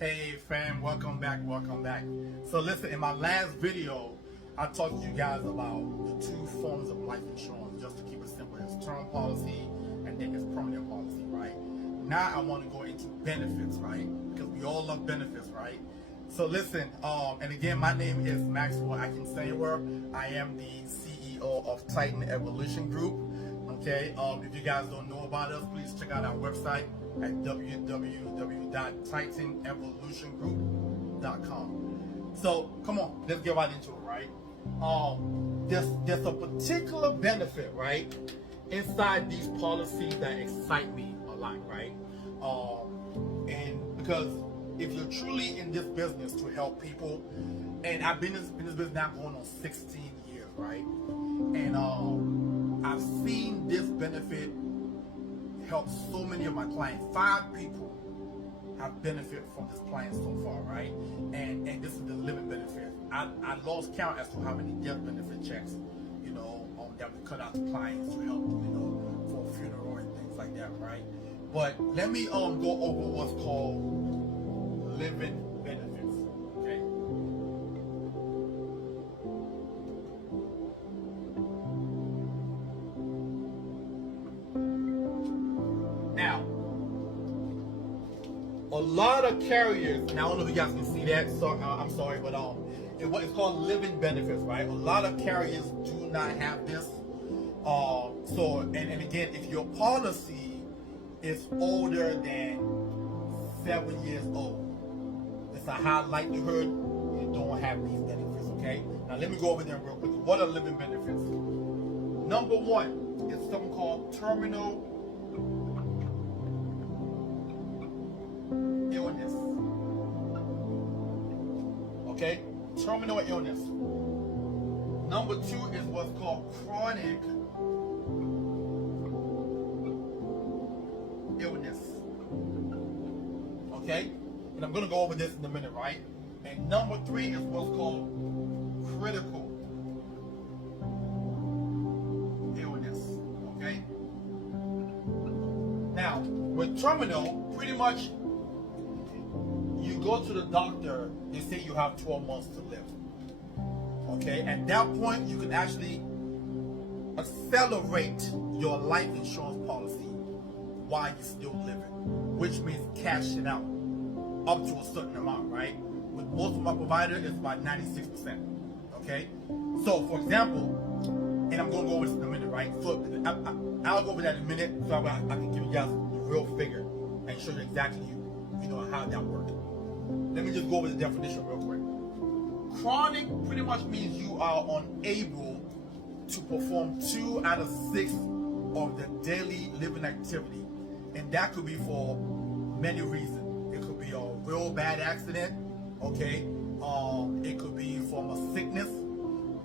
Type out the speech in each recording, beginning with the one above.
Hey fam, welcome back, welcome back. So listen, in my last video, I talked to you guys about the two forms of life insurance, just to keep it simple. It's term policy and then it's permanent policy, right? Now I want to go into benefits, right? Because we all love benefits, right? So listen, and again, my name is Maxwell Akinsewa. I am the CEO of Titan Evolution Group. Okay, if you guys don't know about us, please check out our website at www.titanevolutiongroup.com. So come on, let's get right into it, right? There's a particular benefit, right, inside these policies that excite me a lot, right? And because if you're truly in this business to help people, and I've been in this business now going on 16 years, right? And I've seen this benefit help so many of my clients. 5 people have benefited from this plan so far, right? And this is the living benefit. I lost count as to how many death benefit checks, that we cut out to clients to help, for a funeral and things like that, right? But let me go over what's called living benefits, okay? Now, a lot of carriers, and I don't know if you guys can see that, so I'm sorry, but it's called living benefits, right? A lot of carriers do not have this. And again, if your policy is older than 7 years old, it's a high likelihood you don't have these benefits, okay? Now let me go over them real quick. What are living benefits? Number 1 is something called terminal illness. Okay? Terminal illness. Number 2 is what's called chronic illness. Okay? And I'm going to go over this in a minute, right? And number 3 is what's called critical illness. Okay? Now, with terminal, pretty much you go to the doctor, they say you have 12 months to live. Okay? At that point, you can actually accelerate your life insurance policy while you're still living, which means cash it out up to a certain amount, right? With most of my providers, it's about 96%. Okay? So, for example, and I'm going to go over this in a minute, right? So, I'll go over that in a minute so I can give you guys the real figure and show you exactly how that works. Let me just go over the definition real quick. Chronic pretty much means you are unable to perform 2 out of 6 of the daily living activity. And that could be for many reasons. It could be a real bad accident, okay? It could be from a sickness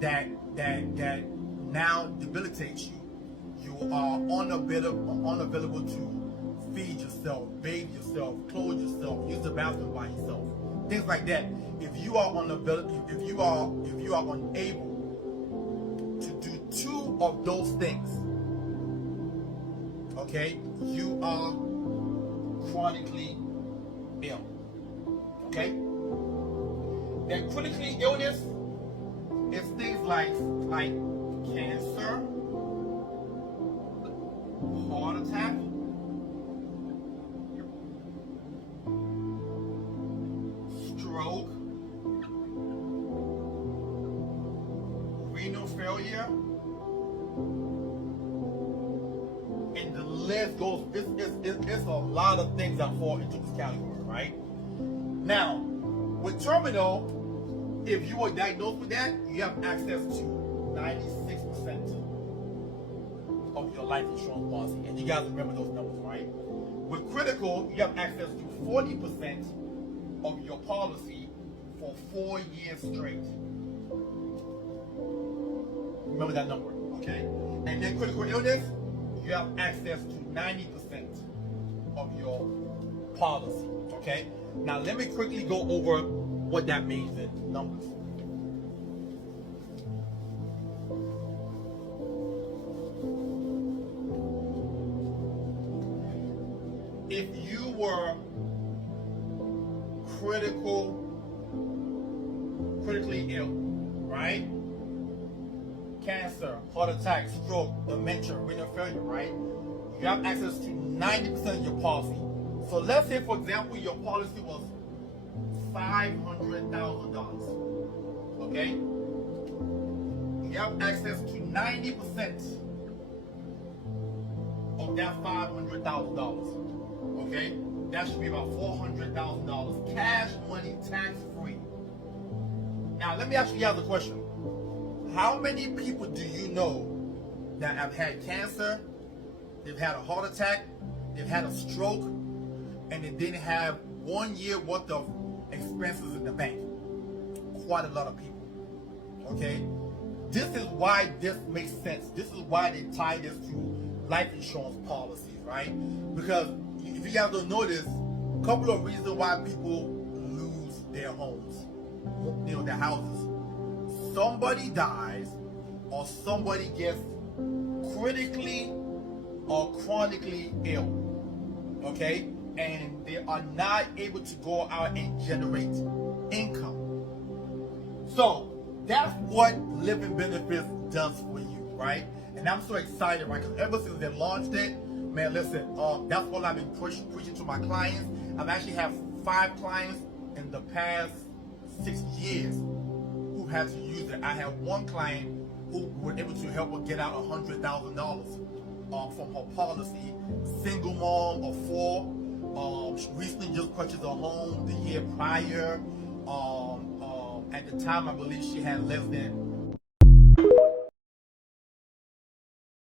that now debilitates you. You are unavailable to feed yourself, bathe yourself, clothe yourself, use the bathroom by yourself, things like that. If you are unable to do 2 of those things, okay, you are chronically ill. Okay? Then critically illness is things like cancer, heart attack, stroke, renal failure, and the list goes. It's a lot of things that fall into this category, right? Now, with terminal, if you were diagnosed with that, you have access to 96% of your life insurance policy, and you guys remember those numbers, right? With critical, you have access to 40% of your policy for 4 years straight. Remember that number, okay? And then critical illness, you have access to 90% of your policy, okay? Now let me quickly go over what that means in numbers. If you were critically ill, right? Cancer, heart attack, stroke, dementia, renal failure, right? You have access to 90% of your policy. So let's say, for example, your policy was $500,000. Okay? You have access to 90% of that $500,000. Okay? That should be about $400,000 cash money, tax free. Now, let me ask you guys a question. How many people do you know that have had cancer, they've had a heart attack, they've had a stroke, and they didn't have 1 year worth of expenses in the bank? Quite a lot of people. Okay? This is why this makes sense. This is why they tie this to life insurance policies, right? Because if you guys don't notice, a couple of reasons why people lose their homes, you know, their houses. Somebody dies, or somebody gets critically or chronically ill, okay? And they are not able to go out and generate income. So that's what living benefits does for you, right? And I'm so excited, right? Because ever since they launched it, man, listen, that's what I've been preaching to my clients. I've actually had 5 clients in the past 6 years who had to use it. I had one client who was able to help her get out $100,000 from her policy. Single mom of 4. She recently just purchased a home the year prior. At the time, I believe she had less than